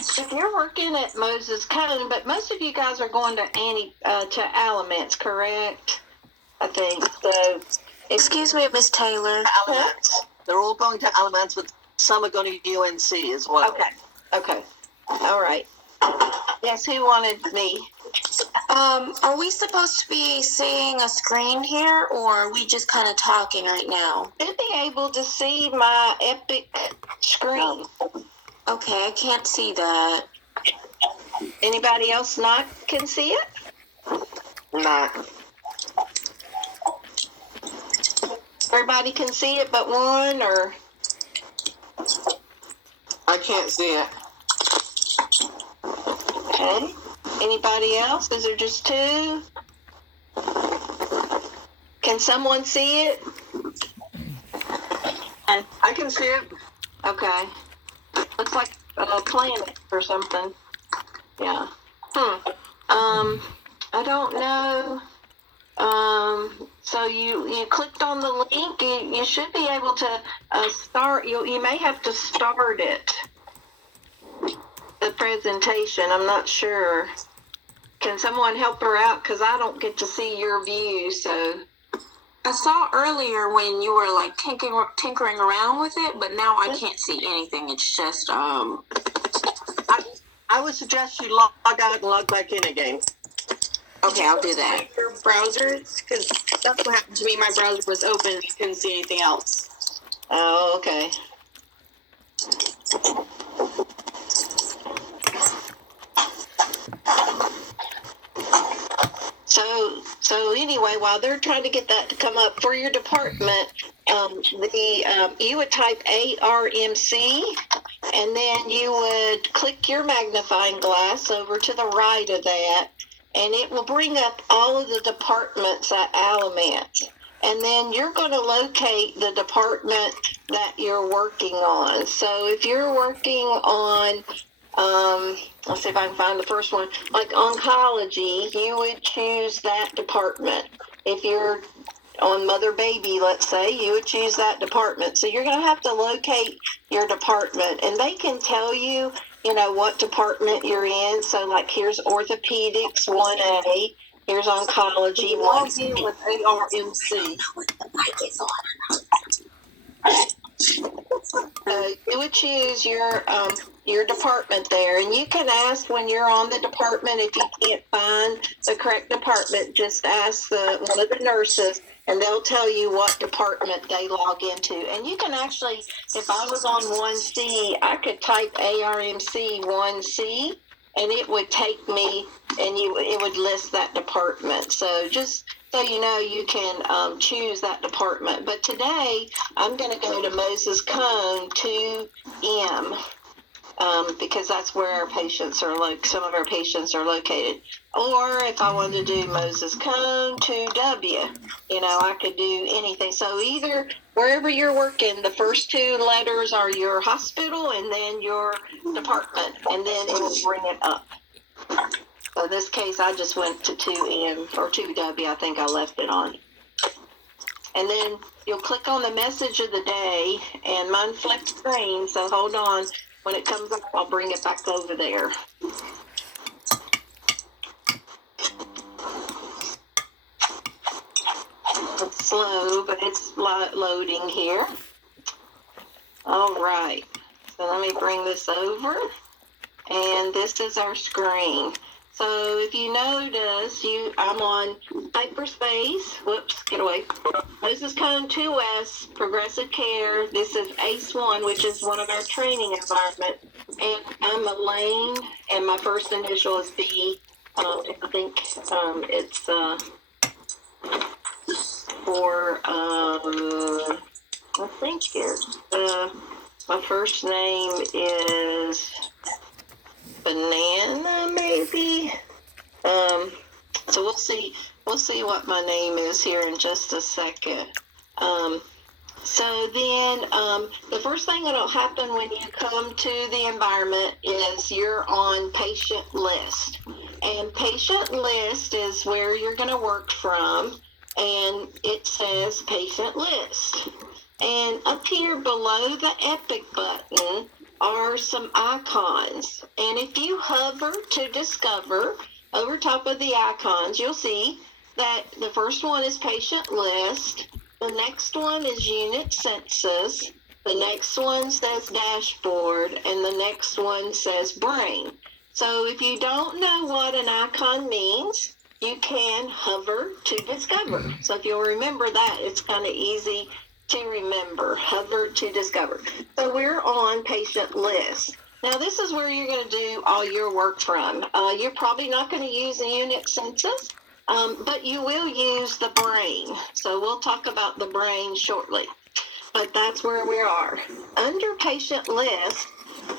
If you're working at Moses Cone, but most of you guys are going to Alamance, correct? I think so. Excuse me, Miss Taylor. Alamance. They're all going to Alamance, but some are going to UNC as well. Okay. All right. Yes, who wanted me? Are we supposed to be seeing a screen here, or are we just kind of talking right now? Should be able to see my Epic screen. Okay, I can't see that. Anybody else not can see it? Not. Everybody can see it but one, or? I can't see it. Okay. Anybody else? Is there just two? Can someone see it? I can see it. Okay. Looks like a planet or something. Yeah. I don't know. So you clicked on the link. You should be able to start. You may have to start it. The presentation. I'm not sure. Can someone help her out? Because I don't get to see your view. So I saw earlier when you were like tinkering around with it, but now I can't see anything. It's just I would suggest you log out and log back in again. Okay, I'll do that. Your browsers, because that's what happened to me. My browser was open and I couldn't see anything else. Oh, okay. So anyway, while they're trying to get that to come up for your department, you would type ARMC, and then you would click your magnifying glass over to the right of that, and it will bring up all of the departments at Alamance. And then you're going to locate the department that you're working on. So if you're working on, let's see if I can find the first one, like oncology, you would choose that department. If you're on mother baby, let's say, you would choose that department. So you're going to have to locate your department, and they can tell you, what department you're in. So like here's orthopedics 1A. Here's oncology. Log in with ARMC. You would choose your department there, and you can ask when you're on the department. If you can't find the correct department, just ask one of the nurses, and they'll tell you what department they log into. And you can actually, if I was on 1C, I could type ARMC 1C, and it would take me, and it would list that department. So just so you know, you can choose that department. But today, I'm going to go to Moses Cone 2M, because that's where our patients are some of our patients are located. Or if I wanted to do Moses Cone 2W, I could do anything. So either wherever you're working, the first two letters are your hospital and then your department, and then it will bring it up. So in this case, I just went to 2M or 2W. I think I left it on. And then you'll click on the message of the day, and mine flipped screen, so hold on. When it comes up, I'll bring it back over there. It's slow, but it's loading here. All right. So let me bring this over. And this is our screen. So if you notice, I'm on hyperspace. Whoops, get away. Moses Cone 2S, Progressive Care. This is ACE1, which is one of our training environments. And I'm Elaine, and my first initial is B. I think it's for, I think it's, my first name is Banana, maybe. So we'll see what my name is here in just a second. So then the first thing that'll happen when you come to the environment is you're on patient list. And patient list is where you're going to work from, and it says patient list. And up here below the Epic button, are some icons. And if you hover to discover over top of the icons, you'll see that the first one is patient list. The next one is unit census. The next one says dashboard. And the next one says brain. So if you don't know what an icon means, you can hover to discover. So if you'll remember that, it's kind of easy to remember. Hover to discover. So we're on patient list. Now this is where you're going to do all your work from. You're probably not going to use the unit census, but you will use the brain. So we'll talk about the brain shortly. But that's where we are. Under patient list,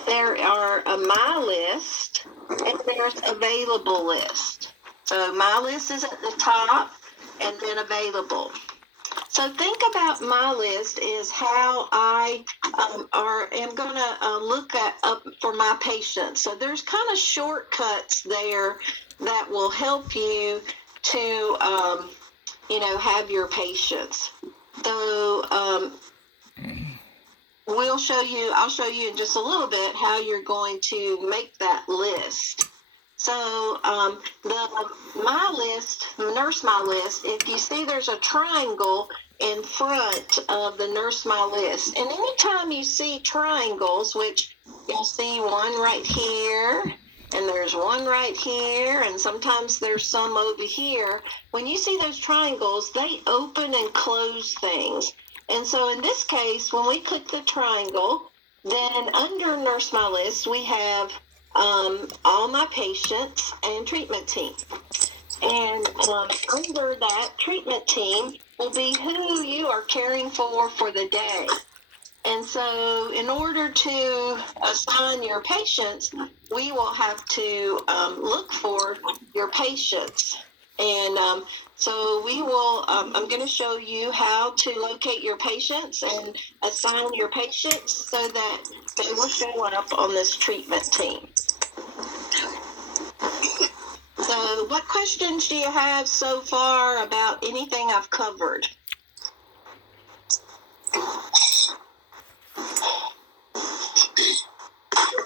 there are a my list and there's available list. So my list is at the top and then available. So think about my list is how I am going to look up for my patients. So there's kind of shortcuts there that will help you to, have your patients. So I'll show you in just a little bit how you're going to make that list. So my list, Nurse My List, if you see there's a triangle in front of the Nurse My List. And anytime you see triangles, which you'll see one right here, and there's one right here, and sometimes there's some over here. When you see those triangles, they open and close things. And so in this case, when we click the triangle, then under Nurse My List, we have all my patients and treatment team. And under that treatment team will be who you are caring for the day. And so in order to assign your patients, we will have to look for your patients. And so we will, I'm going to show you how to locate your patients and assign your patients so that they will show up on this treatment team. So what questions do you have so far about anything I've covered?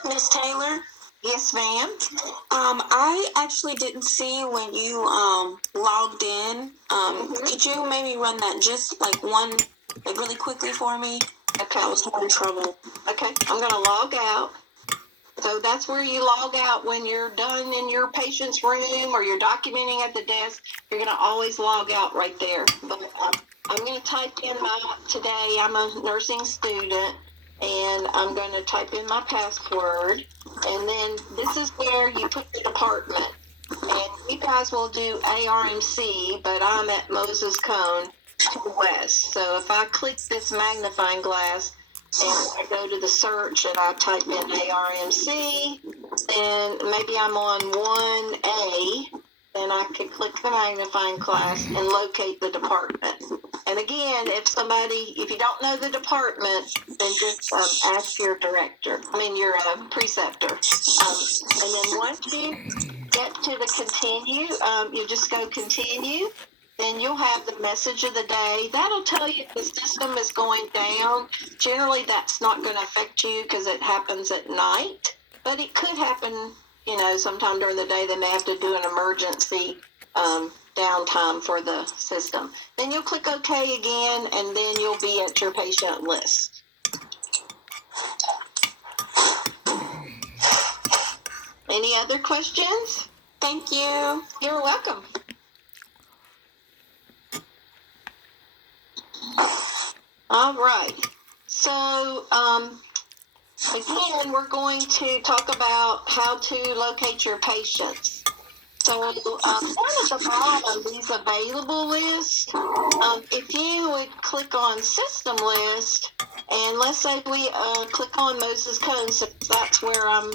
Miss Taylor? Yes, ma'am. I actually didn't see when you logged in. Could you maybe run that just like really quickly for me? Okay. I was having trouble. Okay, I'm going to log out. So that's where you log out when you're done in your patient's room or you're documenting at the desk. You're going to always log out right there. But I'm going to type in today I'm a nursing student, and I'm going to type in my password. And then this is where you put the department. And you guys will do ARMC, but I'm at Moses Cone West. So if I click this magnifying glass, and I go to the search and I type in ARMC, and maybe I'm on 1A, then I can click the magnifying glass and locate the department. And again, if you don't know the department, then just ask your director, your preceptor. And then once you get to the continue, you just go continue. Then you'll have the message of the day. That'll tell you if the system is going down. Generally, that's not going to affect you because it happens at night. But it could happen, sometime during the day. They may have to do an emergency downtime for the system. Then you'll click OK again, and then you'll be at your patient list. Any other questions? Thank you. You're welcome. All right. So, again, we're going to talk about how to locate your patients. So, down at the bottom, these available lists, if you would click on system list, and let's say we click on Moses Cone, so that's where I'm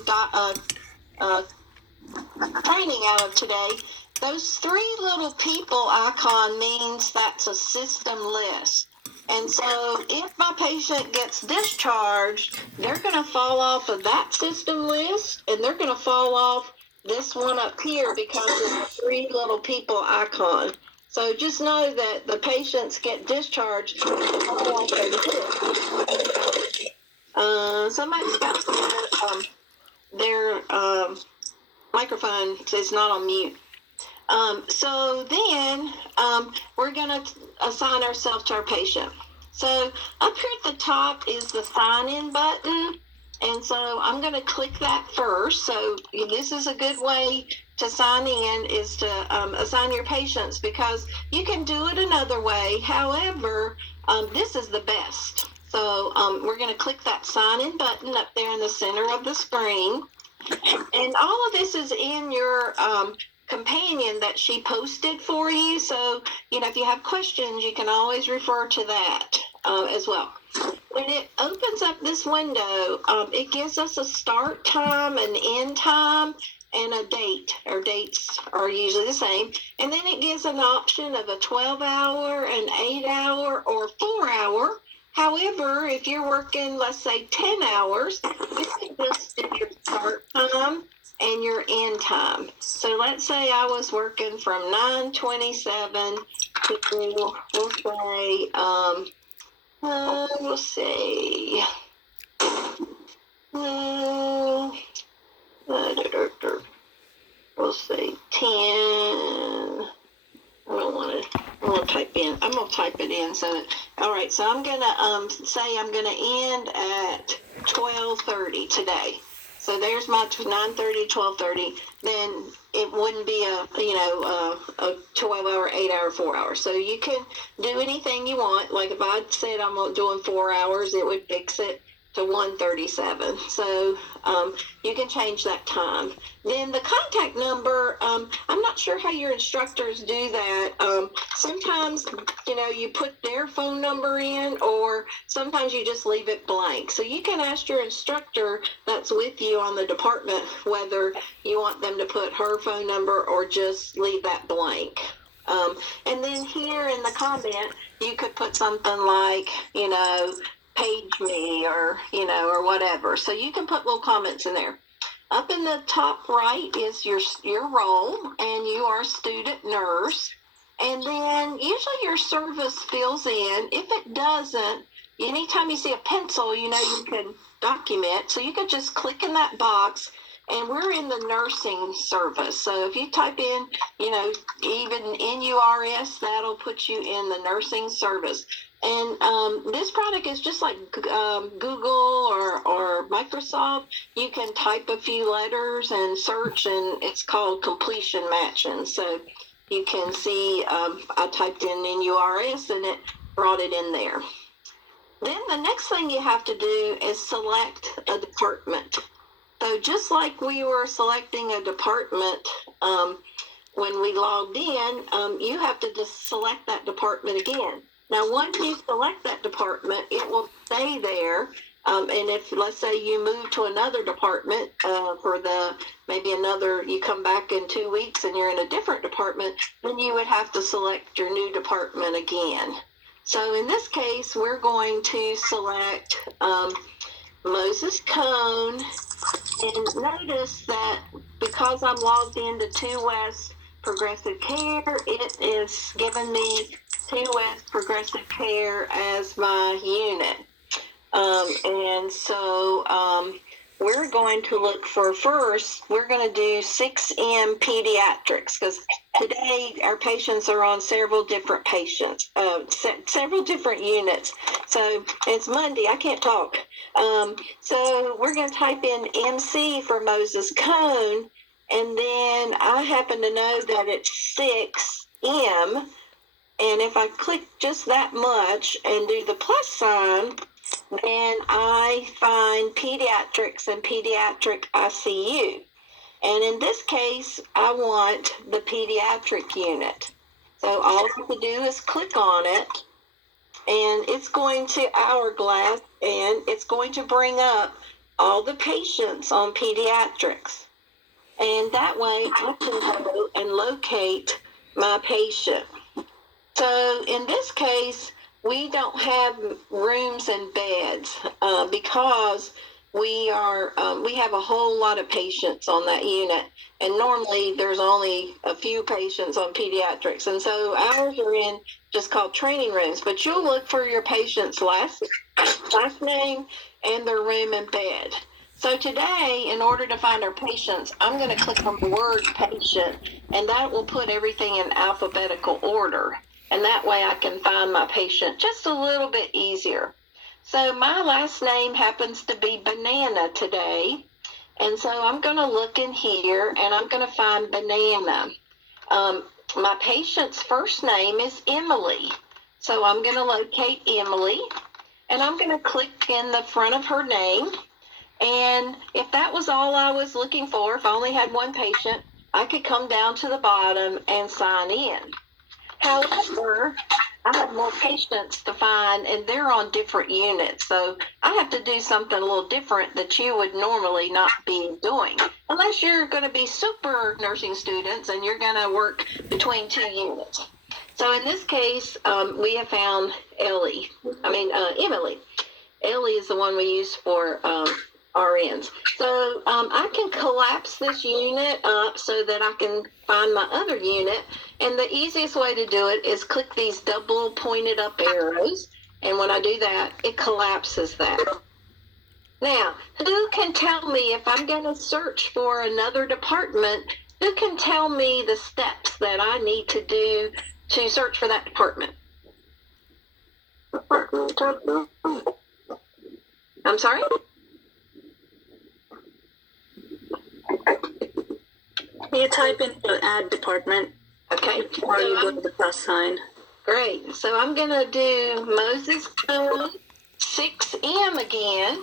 training out of today. Those three little people icon means that's a system list. And so if my patient gets discharged, they're going to fall off of that system list, and they're going to fall off this one up here because of the three little people icon. So just know that the patients get discharged. Somebody's got their microphone is not on mute. So then we're going to assign ourselves to our patient. So up here at the top is the sign-in button. And so I'm going to click that first. So this is a good way to sign in, is to assign your patients, because you can do it another way. However, this is the best. So we're going to click that sign-in button up there in the center of the screen. And all of this is in your companion that she posted for you. So, if you have questions, you can always refer to that as well. When it opens up this window, it gives us a start time, an end time, and a date. Our dates are usually the same. And then it gives an option of a 12-hour, an 8-hour, or 4-hour. However, if you're working, let's say 10 hours, you can just do your start time and your end time. So let's say I was working from 9:27 to, we'll say, we'll say 10. I'm gonna type it in. So, all right. So I'm gonna say I'm gonna end at 12:30 today. So there's my 9:30, 12:30. Then it wouldn't be a 12-hour, 8-hour, 4-hour. So you can do anything you want. Like if I said I'm doing 4 hours, it would fix it to 1:37. So you can change that time. Then the contact number, I'm not sure how your instructors do that. Sometimes, you put their phone number in, or sometimes you just leave it blank. So you can ask your instructor that's with you on the department whether you want them to put her phone number or just leave that blank. And then here in the comment, you could put something like, page me, or whatever. So you can put little comments in there. Up in the top right is your role, and you are a student nurse. And then usually your service fills in. If it doesn't, anytime you see a pencil, you can document. So you could just click in that box, and we're in the nursing service. So if you type in, even NURS, that'll put you in the nursing service. And this product is just like Google or Microsoft. You can type a few letters and search, and it's called completion matching. So you can see I typed in NURS, and it brought it in there. Then the next thing you have to do is select a department. So just like we were selecting a department when we logged in, you have to just select that department again. Now, once you select that department, it will stay there. And if, let's say, you move to another department you come back in 2 weeks and you're in a different department, then you would have to select your new department again. So in this case, we're going to select Moses Cone. And notice that because I'm logged into 2 West Progressive Care, it is giving me 2 West Progressive Care as my unit. And so we're going to look for, first, we're going to do 6M pediatrics, because today our patients are on several different several different units. So it's Monday, I can't talk. So we're going to type in MC for Moses Cone, and then I happen to know that it's 6M. And if I click just that much and do the plus sign, then I find pediatrics and pediatric ICU. And in this case, I want the pediatric unit. So all I have to do is click on it, and it's going to Hourglass, and it's going to bring up all the patients on pediatrics. And that way I can go and locate my patient. So in this case, we don't have rooms and beds because we have a whole lot of patients on that unit, and normally there's only a few patients on pediatrics, and so ours are in just called training rooms. But you'll look for your patient's last name and their room and bed. So today, in order to find our patients, I'm going to click on the word patient, and that will put everything in alphabetical order. And that way I can find my patient just a little bit easier. So my last name happens to be Banana today. And so I'm going to look in here, and I'm going to find Banana. My patient's first name is Emily. So I'm going to locate Emily, and I'm going to click in the front of her name. And if that was all I was looking for, if I only had one patient, I could come down to the bottom and sign in. However, I have more patients to find, and they're on different units. So I have to do something a little different that you would normally not be doing, unless you're going to be super nursing students and you're going to work between two units. So in this case, we have found Emily. Ellie is the one we use for RNs. So I can collapse this unit up so that I can find my other unit. And the easiest way to do it is click these double pointed up arrows. And when I do that, it collapses that. Now, who can tell me if I'm going to search for another department, who can tell me the steps that I need to do to search for that department? I'm sorry? You type in the add department, Okay. or you go to the plus sign. Great. So I'm going to do Moses Cone 6M again,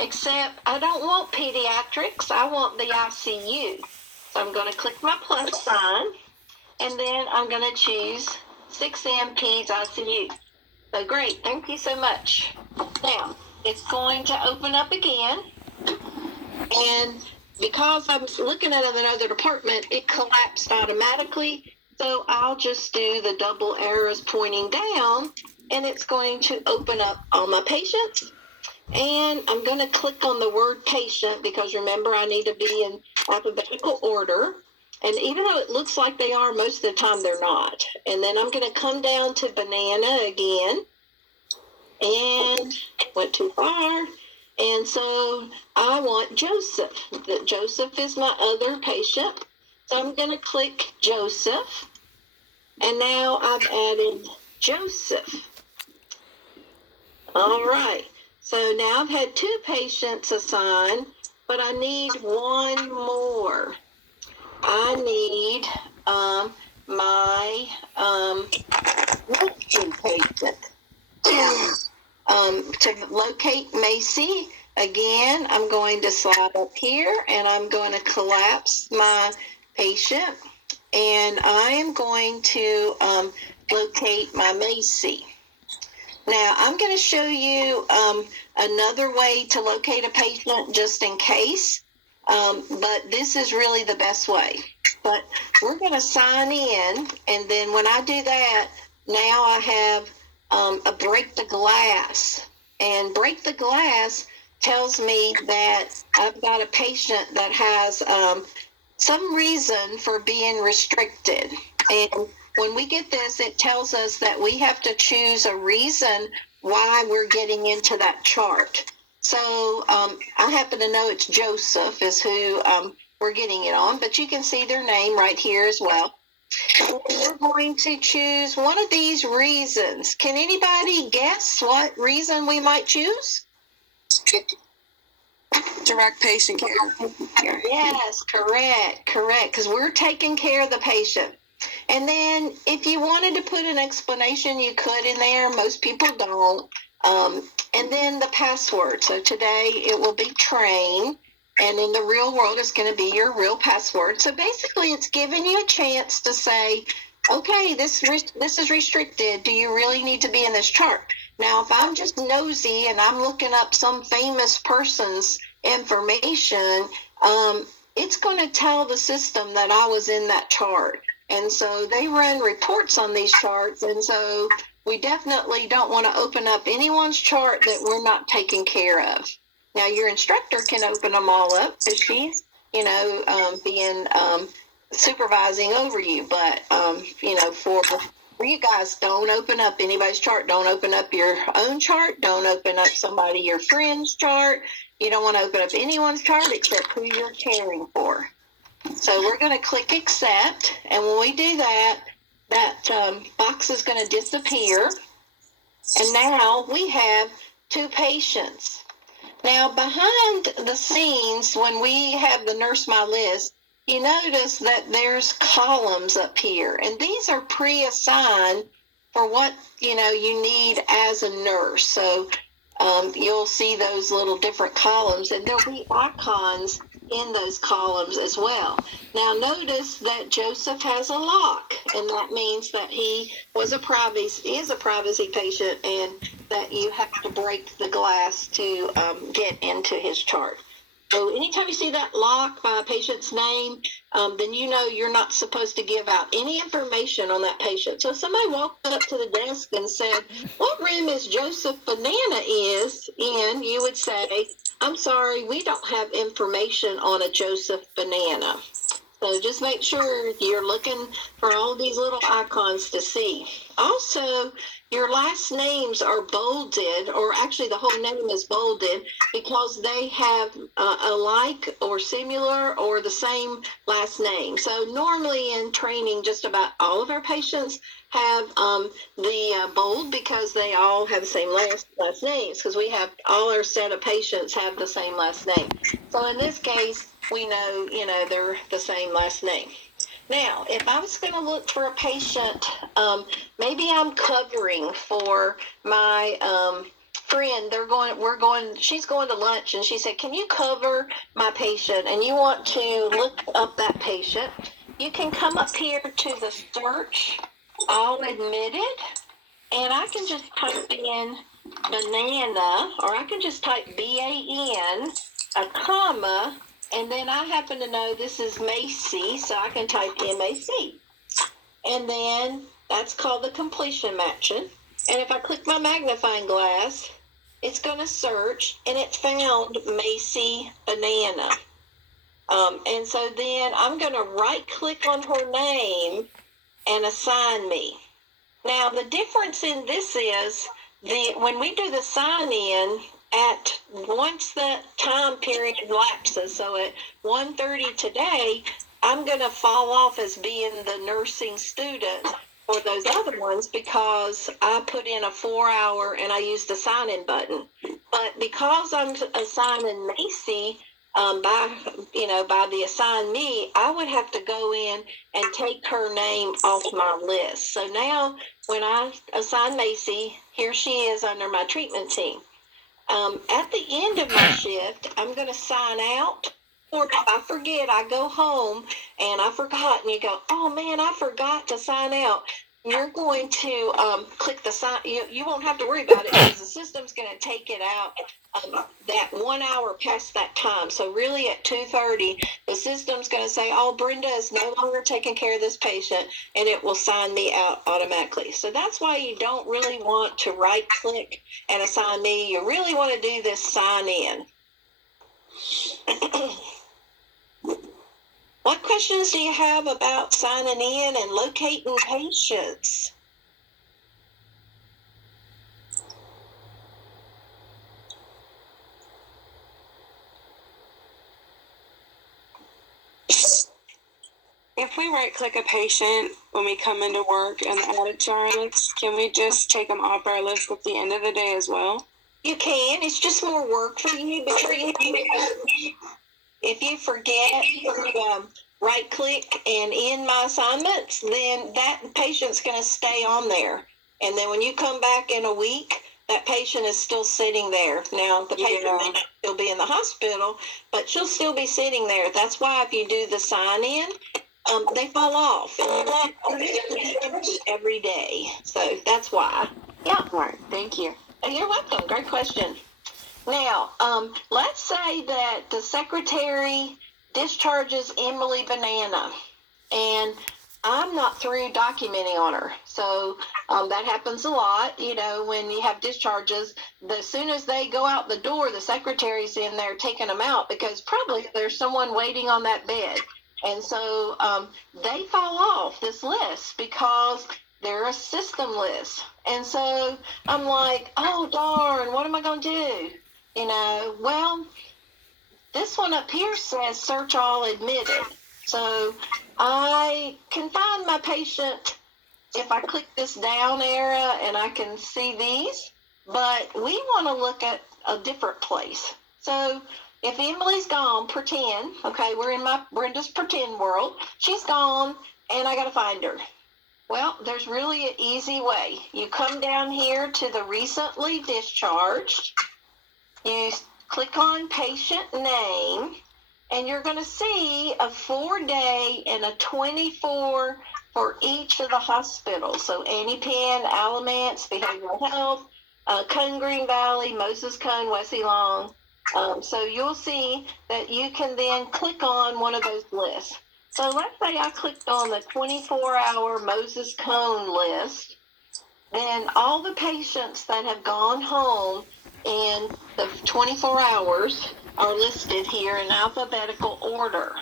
except I don't want pediatrics. I want the ICU. So I'm going to click my plus sign, and then I'm going to choose 6M Peds ICU. So great. Thank you so much. Now, it's going to open up again, and because I was looking at another department, it collapsed automatically. So I'll just do the double arrows pointing down, and it's going to open up all my patients. And I'm going to click on the word patient because remember I need to be in alphabetical order. And even though it looks like they are, most of the time they're not. And then I'm going to come down to Banana again. And went too far. And so I want Joseph. Joseph is my other patient. So I'm going to click Joseph. And now I've added Joseph. All right. So now I've had 2 patients assigned, but I need one more. I need my Macy patient. To locate Macy, again, I'm going to slide up here, and I'm going to collapse my patient, and I am going to locate my Macy. Now, I'm going to show you another way to locate a patient just in case, but this is really the best way. But we're going to sign in, and then when I do that, now I have a break the glass. And break the glass tells me that I've got a patient that has some reason for being restricted. And when we get this, it tells us that we have to choose a reason why we're getting into that chart. So I happen to know it's Joseph is who we're getting it on, but you can see their name right here as well. And we're going to choose one of these reasons. Can anybody guess what reason we might choose? Direct patient care. Yes, correct, because we're taking care of the patient. And then if you wanted to put an explanation, you could in there. Most people don't. And then the password. So today it will be train. And in the real world, it's going to be your real password. So basically, it's giving you a chance to say, okay, this is restricted. Do you really need to be in this chart? Now, if I'm just nosy and I'm looking up some famous person's information, it's going to tell the system that I was in that chart. And so they run reports on these charts. And so we definitely don't want to open up anyone's chart that we're not taking care of. Now, your instructor can open them all up because she's, being supervising over you. But, for you guys, don't open up anybody's chart. Don't open up your own chart. Don't open up your friend's chart. You don't want to open up anyone's chart except who you're caring for. So we're going to click accept. And when we do that, that box is going to disappear. And now we have 2 patients. Now, behind the scenes, when we have the Nurse My List, you notice that there's columns up here. And these are pre-assigned for what, you need as a nurse. So you'll see those little different columns, and there'll be icons in those columns as well. Now, notice that Joseph has a lock, and that means that he is a privacy patient, and that you have to break the glass to get into his chart. So anytime you see that lock by a patient's name, then you know you're not supposed to give out any information on that patient. So if somebody walked up to the desk and said, "What room is Joseph Banana is in?" you would say, "I'm sorry, we don't have information on a Joseph Banana." So just make sure you're looking for all these little icons to see. Also, your last names are bolded, or actually the whole name is bolded, because they have alike or similar or the same last name. So normally in training, just about all of our patients have the bold because they all have the same last names, because we have all our set of patients have the same last name. So in this case, we know, they're the same last name. Now, if I was going to look for a patient, maybe I'm covering for my friend. She's going to lunch, and she said, "Can you cover my patient?" And you want to look up that patient. You can come up here to the search, all admitted, and I can just type in banana, or I can just type BAN, a comma, and then I happen to know this is Macy, so I can type MAC. And then that's called the completion matching. And if I click my magnifying glass, it's going to search, and it found Macy Banana. And so then I'm going to right-click on her name and assign me. Now, the difference in this is when we do the sign-in, once the time period lapses, so at 1:30 today, I'm going to fall off as being the nursing student for those other ones because I put in a 4-hour and I used the sign-in button. But because I'm assigning Macy by the assign me, I would have to go in and take her name off my list. So now when I assign Macy, here she is under my treatment team. At the end of my shift, I'm going to sign out. Or if I forget, I go home and I forgot, and you go, "Oh man, I forgot to sign out." You're going to click the sign. You won't have to worry about it because the system's going to take it out that 1 hour past that time. So really at 2:30, the system's going to say, "Oh, Brenda is no longer taking care of this patient," and it will sign me out automatically. So that's why you don't really want to right click and assign me. You really want to do this sign in. What questions do you have about signing in and locating patients? If we right-click a patient when we come into work and add charts, can we just take them off our list at the end of the day as well? You can. It's just more work for you. But if you forget to right-click and end my assignments, then that patient's going to stay on there. And then when you come back in a week, that patient is still sitting there. Now, the patient may not still be in the hospital, but she'll still be sitting there. That's why if you do the sign-in, they fall off every day. So that's why. Yeah. All right. Thank you. You're welcome. Great question. Now, let's say that the secretary discharges Emily Banana, and I'm not through documenting on her. So that happens a lot, when you have discharges. As soon as they go out the door, the secretary's in there taking them out because probably there's someone waiting on that bed. And so they fall off this list because they're a system list. And so I'm like, oh, darn, what am I going to do? Well, this one up here says search all admitted. So I can find my patient if I click this down arrow and I can see these, but we want to look at a different place. So if Emily's gone, pretend, okay, we're in this pretend world. She's gone and I got to find her. Well, there's really an easy way. You come down here to the recently discharged. You click on patient name, and you're going to see a 4-day and a 24 for each of the hospitals. So Annie Penn, Alamance, Behavioral Health, Cone Green Valley, Moses Cone, Wesley Long. So you'll see that you can then click on one of those lists. So let's say I clicked on the 24-hour Moses Cone list. Then all the patients that have gone home in the 24 hours are listed here in alphabetical order.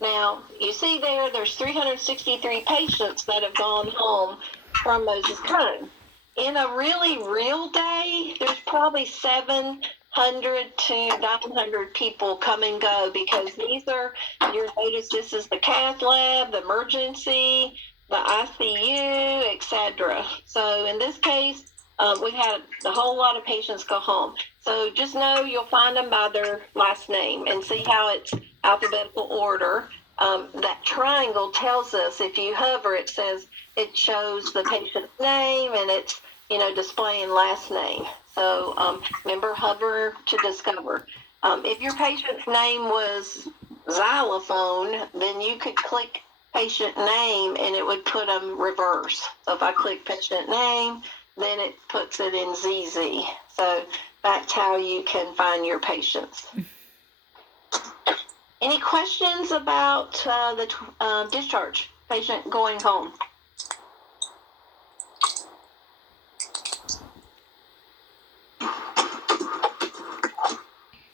Now, you see there's 363 patients that have gone home from Moses Cone. In a really real day, there's probably 700 to 900 people come and go because these are, you'll notice this is the cath lab, the emergency, the ICU, etc. So in this case, we had a whole lot of patients go home. So just know you'll find them by their last name and see how it's alphabetical order. That triangle tells us if you hover, it shows the patient's name and it's, displaying last name. So remember, hover to discover. If your patient's name was xylophone, then you could click patient name and it would put them reverse. So if I click patient name, then it puts it in ZZ. So that's how you can find your patients. Any questions about the discharge patient going home?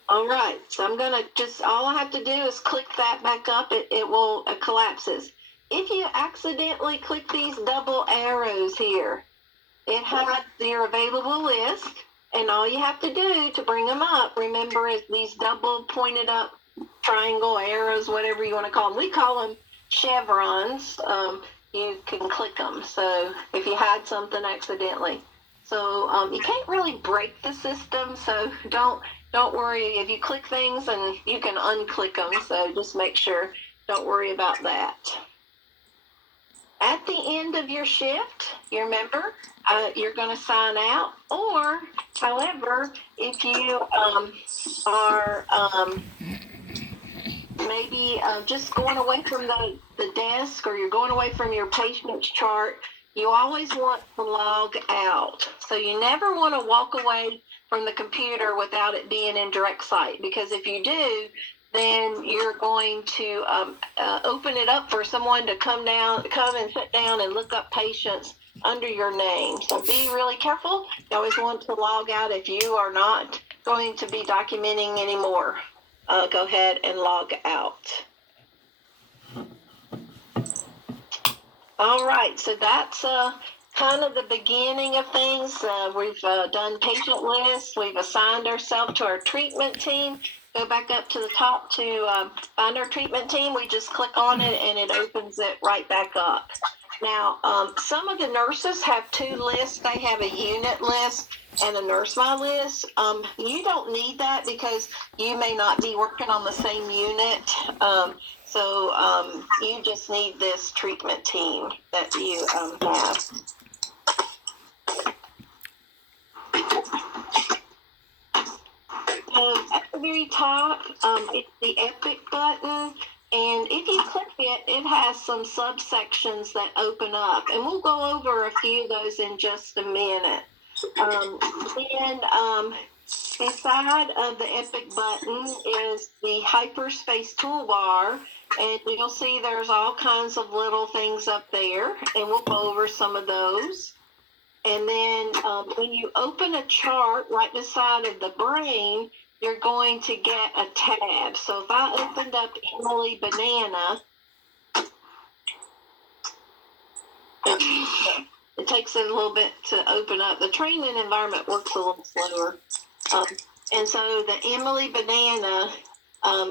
All right, so I'm gonna all I have to do is click that back up. It collapses. If you accidentally click these double arrows here, it hides your available list, and all you have to do to bring them up, remember, is these double pointed up triangle arrows, whatever you want to call them. We call them chevrons. You can click them. So if you hide something accidentally. So you can't really break the system, so don't worry if you click things, and you can unclick them. So just make sure, don't worry about that. At the end of your shift, you remember, you're going to sign out. Or, however, if you are maybe just going away from the desk, or you're going away from your patient's chart, you always want to log out. So you never want to walk away from the computer without it being in direct sight, because if you do, then you're going to open it up for someone to come and sit down and look up patients under your name. So be really careful. You always want to log out if you are not going to be documenting anymore. Go ahead and log out. All right, so that's kind of the beginning of things. We've done patient lists. We've assigned ourselves to our treatment team. Go back up to the top to find our treatment team. We just click on it and it opens it right back up. Now, some of the nurses have two lists. They have a unit list and a Nurse My list. You don't need that because you may not be working on the same unit. So you just need this treatment team that you have. At the very top, it's the Epic button, and if you click it, it has some subsections that open up, and we'll go over a few of those in just a minute. Beside of the Epic button is the Hyperspace toolbar, and you'll see there's all kinds of little things up there, and we'll go over some of those. And then when you open a chart right beside of the brain, you're going to get a tab. So if I opened up Emily Banana, it takes it a little bit to open up. The training environment works a little slower. And so the Emily Banana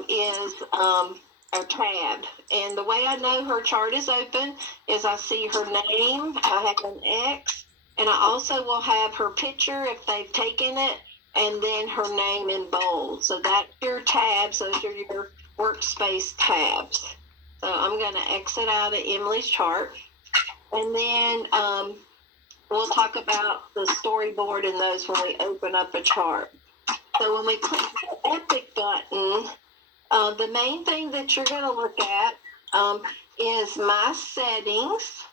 is a tab. And the way I know her chart is open is I see her name, I have an X, and I also will have her picture if they've taken it, and then her name in bold. So that's your tabs. Those are your workspace tabs. So I'm going to exit out of Emily's chart. And then we'll talk about the storyboard and those when we open up a chart. So when we click the Epic button, the main thing that you're going to look at is My Settings.